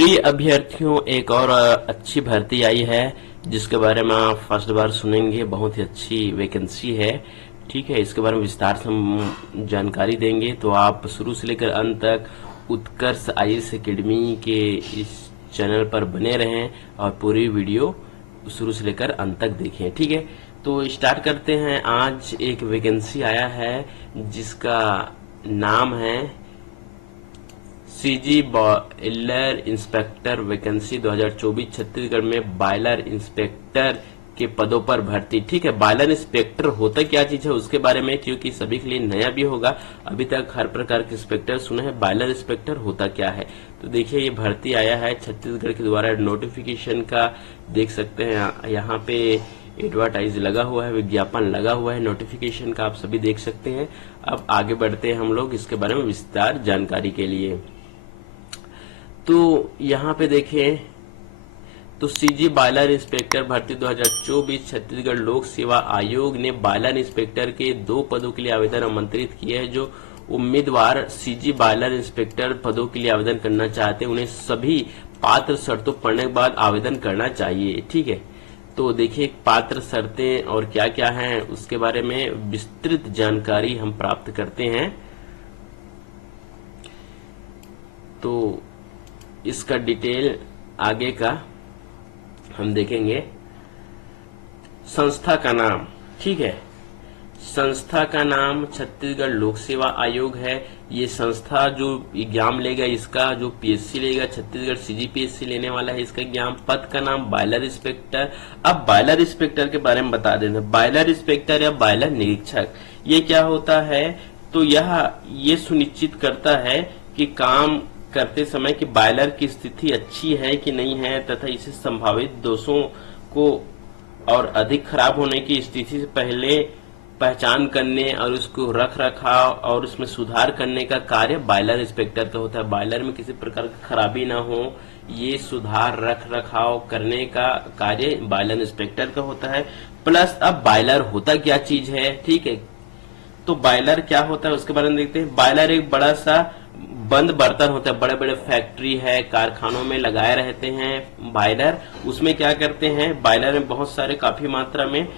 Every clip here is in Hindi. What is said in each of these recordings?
प्रिय अभ्यर्थियों, एक और अच्छी भर्ती आई है जिसके बारे में आप फर्स्ट बार सुनेंगे। बहुत ही अच्छी वैकेंसी है। ठीक है, इसके बारे में विस्तार से हम जानकारी देंगे, तो आप शुरू से लेकर अंत तक उत्कर्ष आईएएस एकेडमी के इस चैनल पर बने रहें और पूरी वीडियो शुरू से लेकर अंत तक देखें। ठीक है, तो स्टार्ट करते हैं। आज एक वैकेंसी आया है जिसका नाम है CG boiler inspector vacancy 2024 Chhattisgarh में बॉयलर इंस्पेक्टर के पदों पर भर्ती। ठीक है, बॉयलर इंस्पेक्टर होता क्या चीज है उसके बारे में, क्योंकि सभी के लिए नया भी होगा। अभी तक हर प्रकार के इंस्पेक्टर सुने हैं, बॉयलर इंस्पेक्टर होता क्या है। तो देखिए, ये भर्ती आया है छत्तीसगढ़ के द्वारा। नोटिफिकेशन का देख सकते हैं, यहाँ पे एडवर्टाइज लगा हुआ है, विज्ञापन लगा हुआ है नोटिफिकेशन का, आप सभी देख सकते हैं। अब आगे बढ़ते हैं हम लोग इसके बारे में विस्तार जानकारी के लिए। तो यहाँ पे देखें, तो सीजी बॉयलर इंस्पेक्टर भर्ती 2024 छत्तीसगढ़ लोक सेवा आयोग ने बॉयलर इंस्पेक्टर के 2 पदों के लिए आवेदन आमंत्रित किए हैं। जो उम्मीदवार सीजी बॉयलर इंस्पेक्टर पदों के लिए आवेदन करना चाहते हैं, उन्हें सभी पात्र शर्तों पढ़ने के बाद आवेदन करना चाहिए। ठीक है, तो देखिए पात्र शर्तें और क्या क्या हैं उसके बारे में विस्तृत जानकारी हम प्राप्त करते हैं। तो इसका डिटेल आगे का हम देखेंगे। संस्था का नाम, ठीक है, संस्था का नाम छत्तीसगढ़ लोक सेवा आयोग है। ये संस्था जो एग्जाम लेगा, इसका जो पीएससी लेगा, छत्तीसगढ़ सीजीपीएससी लेने वाला है इसका एग्जाम। पद का नाम बॉयलर इंस्पेक्टर। अब बॉयलर इंस्पेक्टर के बारे में बता देना। बॉयलर इंस्पेक्टर या बॉयलर निरीक्षक, ये क्या होता है, तो यह ये सुनिश्चित करता है कि काम करते समय कि बॉयलर की स्थिति अच्छी है कि नहीं है, तथा इसे संभावित दोषों को और अधिक खराब होने की स्थिति से पहले पहचान करने और उसको रख रखाव और उसमें सुधार करने का कार्य बॉयलर इंस्पेक्टर का होता है। बॉयलर में किसी प्रकार की खराबी ना हो, ये सुधार रख रखाव करने का कार्य बॉयलर इंस्पेक्टर का होता है। प्लस अब बॉयलर होता क्या चीज है, ठीक है, तो बॉयलर क्या होता है उसके बारे में देखते हैं। बॉयलर एक बड़ा सा बंद बर्तन होता है, बड़े बड़े फैक्ट्री है, कारखानों में लगाए रहते हैं बॉयलर। उसमें क्या करते हैं, बॉयलर में बहुत सारे काफी मात्रा में,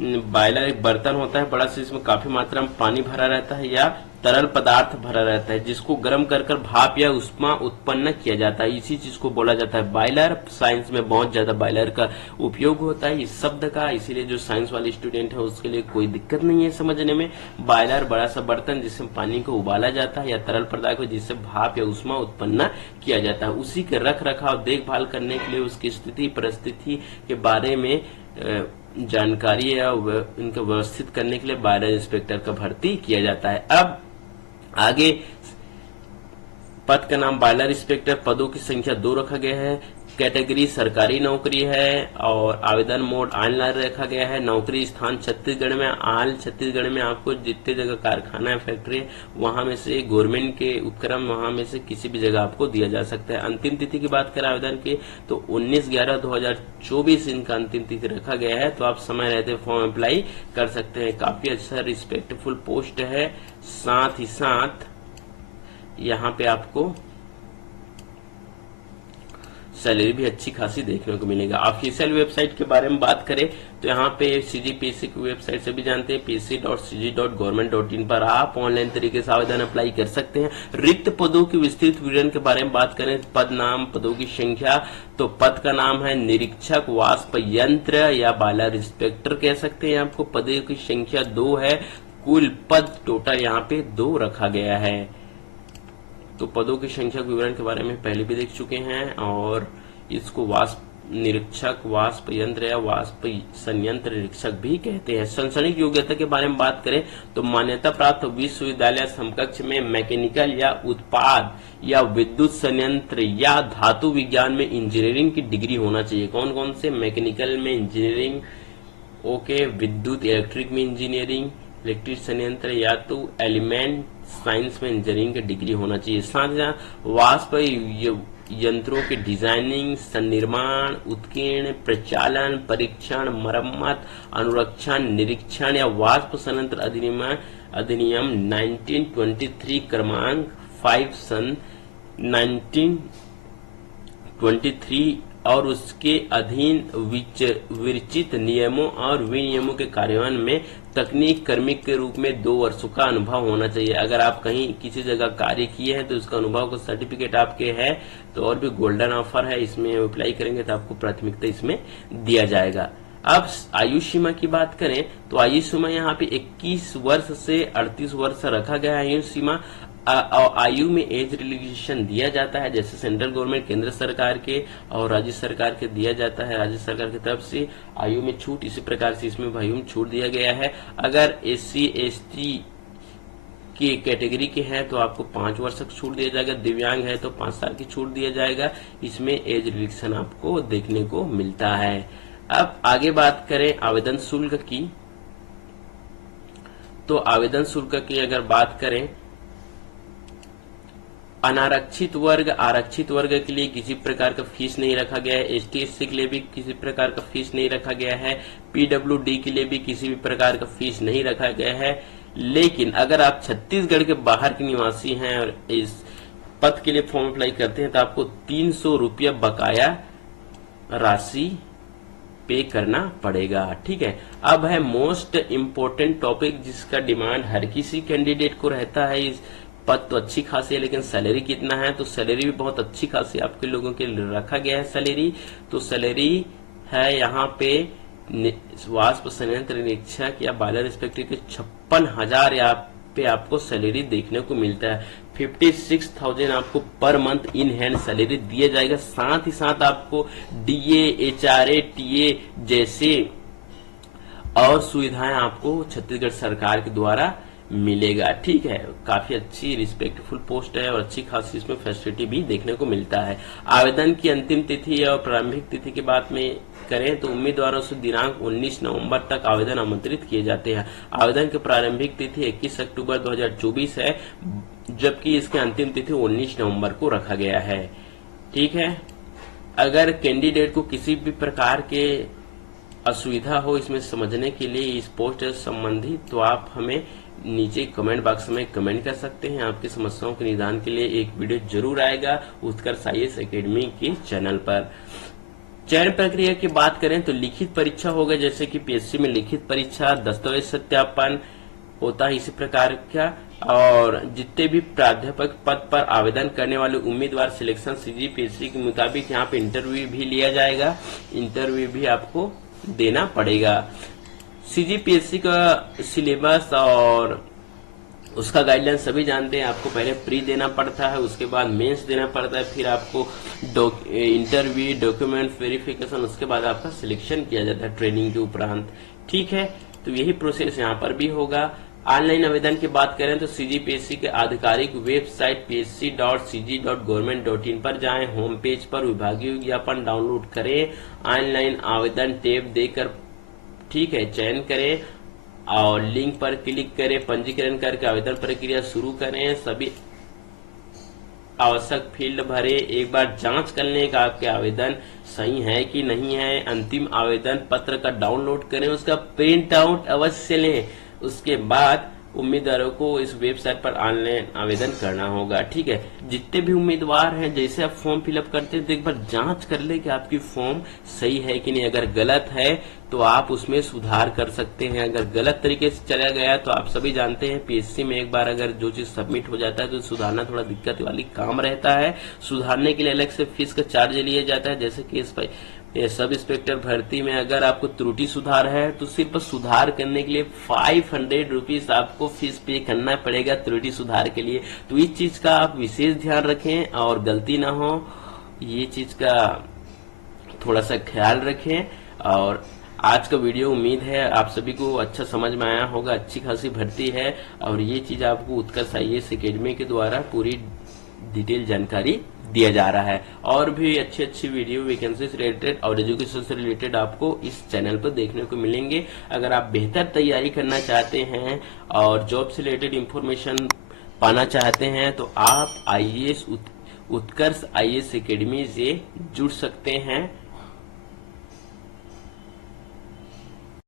बॉयलर एक बर्तन होता है बड़ा सा, इसमें काफी मात्रा में पानी भरा रहता है या तरल पदार्थ भरा रहता है, जिसको गर्म कर कर भाप या उष्मा उत्पन्न किया जाता है। इसी चीज को बोला जाता है बॉयलर। साइंस में बहुत ज्यादा बॉयलर का उपयोग होता है इस शब्द का, इसीलिए जो साइंस वाले स्टूडेंट है उसके लिए कोई दिक्कत नहीं है समझने में। बॉयलर बड़ा सा बर्तन जिसमें पानी को उबाला जाता है या तरल पदार्थ को जिससे भाप या उष्मा उत्पन्न किया जाता है, उसी के रख रखाव देखभाल करने के लिए उसकी स्थिति परिस्थिति के बारे में जानकारी या इनको व्यवस्थित करने के लिए बॉयलर इंस्पेक्टर का भर्ती किया जाता है। अब आगे पद का नाम बॉयलर इंस्पेक्टर, पदों की संख्या 2 रखा गया है। कैटेगरी सरकारी नौकरी है और आवेदन मोड ऑनलाइन रखा गया है। नौकरी स्थान छत्तीसगढ़ में। आल छत्तीसगढ़ में आपको जितने जगह कारखाना है, फैक्ट्री है, वहां में से गवर्नमेंट के उपक्रम वहां में से किसी भी जगह आपको दिया जा सकता है। अंतिम तिथि की बात करें आवेदन की, तो 19/11/2024 इनका अंतिम तिथि रखा गया है, तो आप समय रहते फॉर्म अप्लाई कर सकते हैं। काफी अच्छा रिस्पेक्टफुल पोस्ट है। साथ ही साथ यहाँ पे आपको सैलरी भी अच्छी खासी देखने को मिलेगा। ऑफिशियल वेबसाइट के बारे में बात करें तो यहाँ पे सीजीपीएससी की वेबसाइट से भी जानते हैं, psc.cg.government.in पर आप ऑनलाइन तरीके से आवेदन अप्लाई कर सकते हैं। रिक्त पदों की विस्तृत विवरण के बारे में बात करें, पद नाम, पदों की संख्या, तो पद का नाम है निरीक्षक वाष्प यंत्र या बॉयलर इंस्पेक्टर कह सकते हैं। आपको पदों की संख्या 2 है, कुल पद टोटल यहाँ पे 2 रखा गया है। तो पदों की संख्या के विवरण के बारे में पहले भी देख चुके हैं, और इसको वाष्प निरीक्षक, वाष्प यंत्र या वाष्प संयंत्र निरीक्षक भी कहते हैं। शैक्षणिक योग्यता के बारे में बात करें तो मान्यता प्राप्त विश्वविद्यालय समकक्ष में मैकेनिकल या उत्पाद या विद्युत संयंत्र या धातु विज्ञान में इंजीनियरिंग की डिग्री होना चाहिए। कौन कौन से, मैकेनिकल में इंजीनियरिंग, ओके, विद्युत इलेक्ट्रिक में इंजीनियरिंग, इलेक्ट्रिक संयंत्र या तो एलिमेंट साइंस में इंजीनियरिंग की डिग्री होना चाहिए। साथ ही साथ वाष्प यंत्रों के डिजाइनिंग, सन्निर्माण, उत्कीर्ण, प्रचालन, परीक्षण, मरम्मत, अनुरक्षण, निरीक्षण या वाष्प संयंत्र अधिनियम 1923 क्रमांक 5 सन 23 और उसके अधीन विरचित नियमों और विनियमों के कार्यान्वयन में तकनीक कर्मी के रूप में 2 वर्षों का अनुभव होना चाहिए। अगर आप कहीं किसी जगह कार्य किए हैं तो उसका अनुभव का सर्टिफिकेट आपके है तो और भी गोल्डन ऑफर है, इसमें अप्लाई करेंगे तो आपको प्राथमिकता इसमें दिया जाएगा। अब आयु सीमा की बात करें तो आयु सीमा यहाँ पे 21 वर्ष से 38 वर्ष रखा गया है आयु सीमा। आयु में एज रिलैक्सेशन दिया जाता है, जैसे सेंट्रल गवर्नमेंट केंद्र सरकार के और राज्य सरकार के दिया जाता है। राज्य सरकार की तरफ से आयु में छूट, इसी प्रकार से इसमें आयु में छूट दिया गया है। अगर SC ST की कैटेगरी के हैं तो आपको 5 वर्ष तक छूट दिया जाएगा, दिव्यांग है तो 5 साल की छूट दिया जाएगा। इसमें एज रिलैक्सेशन आपको देखने को मिलता है। अब आगे बात करें आवेदन शुल्क की, तो आवेदन शुल्क की अगर बात करें, अनारक्षित वर्ग आरक्षित वर्ग के लिए किसी प्रकार का फीस नहीं रखा गया है। ST SC के लिए भी किसी प्रकार का फीस नहीं रखा गया है। PWD के लिए भी किसी भी प्रकार का फीस नहीं रखा गया है। लेकिन अगर आप छत्तीसगढ़ के बाहर के निवासी हैं और इस पद के लिए फॉर्म अप्लाई करते हैं तो आपको 300 रुपया बकाया राशि पे करना पड़ेगा। ठीक है, अब है मोस्ट इम्पोर्टेंट टॉपिक जिसका डिमांड हर किसी कैंडिडेट को रहता है। इस पद तो अच्छी खासी है लेकिन सैलरी कितना है, तो सैलरी भी बहुत अच्छी खासी आपके लोगों के लिए रखा गया है सैलरी। तो सैलरी है यहाँ पे वाष्प संयंत्र निरीक्षक या बॉयलर इंस्पेक्टर के 56,000 यहाँ पे आपको सैलरी देखने को मिलता है। 56,000 आपको per month in hand salary दिया जाएगा। साथ ही साथ आपको DA HRA TA जैसे और सुविधाएं आपको छत्तीसगढ़ सरकार के द्वारा मिलेगा। ठीक है, काफी अच्छी रिस्पेक्टफुल पोस्ट है और अच्छी खासी इसमें फैसिलिटी भी देखने को मिलता है। आवेदन की अंतिम तिथि और प्रारंभिक तिथि की बात में करें तो उम्मीदवारों से दिनांक 19 नवंबर तक आवेदन आमंत्रित किए जाते हैं। आवेदन की प्रारंभिक तिथि 21 अक्टूबर 2024 है, जबकि इसकी अंतिम तिथि 19 नवंबर को रखा गया है। ठीक है, अगर कैंडिडेट को किसी भी प्रकार के असुविधा हो इसमें समझने के लिए इस पोस्ट से संबंधित, तो आप हमें नीचे कमेंट बॉक्स में कमेंट कर सकते हैं। आपकी समस्याओं के निदान के लिए एक वीडियो जरूर आएगा उत्कर्ष IAS एकेडमी के चैनल पर। चयन प्रक्रिया की बात करें तो लिखित परीक्षा होगा, जैसे कि PSC में लिखित परीक्षा, दस्तावेज सत्यापन होता है इसी प्रकार का। और जितने भी प्राध्यापक पद पर आवेदन करने वाले उम्मीदवार सिलेक्शन CGPSC के मुताबिक यहाँ पे इंटरव्यू भी लिया जाएगा, इंटरव्यू भी आपको देना पड़ेगा। CGPSC का सिलेबस और उसका गाइडलाइन सभी जानते हैं। आपको पहले प्री देना पड़ता है, उसके बाद मेंस देना पड़ता है, फिर आपको इंटरव्यू डॉक्यूमेंट वेरिफिकेशन, उसके बाद आपका सिलेक्शन किया जाता है ट्रेनिंग के उपरांत। ठीक है, तो यही प्रोसेस यहाँ पर भी होगा। ऑनलाइन आवेदन की बात करें तो CGPSC के आधिकारिक वेबसाइट psc.cg.government.in पर जाएं, होम पेज पर विभागीय विज्ञापन डाउनलोड करें, ऑनलाइन आवेदन टैब देकर ठीक है चयन करें और लिंक पर क्लिक करें, पंजीकरण करके आवेदन प्रक्रिया शुरू करें, सभी आवश्यक फील्ड भरे, एक बार जांच कर लें कि आपके आवेदन सही है कि नहीं है। अंतिम आवेदन पत्र का डाउनलोड करें, उसका प्रिंट आउट अवश्य लें। उसके बाद उम्मीदवारों को इस वेबसाइट पर ऑनलाइन आवेदन करना होगा। ठीक है, जितने भी उम्मीदवार हैं जैसे आप फॉर्म फिलअप करते हैं तो एक बार जांच कर ले कि आपकी फॉर्म सही है कि नहीं। अगर गलत है तो आप उसमें सुधार कर सकते हैं। अगर गलत तरीके से चला गया तो आप सभी जानते हैं PSC में एक बार अगर जो चीज सबमिट हो जाता है तो सुधारना थोड़ा दिक्कत वाली काम रहता है। सुधारने के लिए अलग से फीस का चार्ज लिया जाता है। जैसे कि सब इंस्पेक्टर भर्ती में अगर आपको त्रुटि सुधार है तो सिर्फ सुधार करने के लिए 500 रुपीज आपको फीस पे करना पड़ेगा त्रुटि सुधार के लिए। तो इस चीज का आप विशेष ध्यान रखें और गलती ना हो, ये चीज का थोड़ा सा ख्याल रखें। और आज का वीडियो उम्मीद है आप सभी को अच्छा समझ में आया होगा। अच्छी खासी भर्ती है और ये चीज आपको उत्कर्ष IAS एकेडमी के द्वारा पूरी डिटेल जानकारी दिया जा रहा है। और भी अच्छी वीडियो वैकेंसी से रिलेटेड और एजुकेशन से रिलेटेड आपको इस चैनल पर देखने को मिलेंगे। अगर आप बेहतर तैयारी करना चाहते हैं और जॉब से रिलेटेड इंफॉर्मेशन पाना चाहते हैं तो आप उत्कर्ष IAS एकेडमी से जुड़ सकते हैं।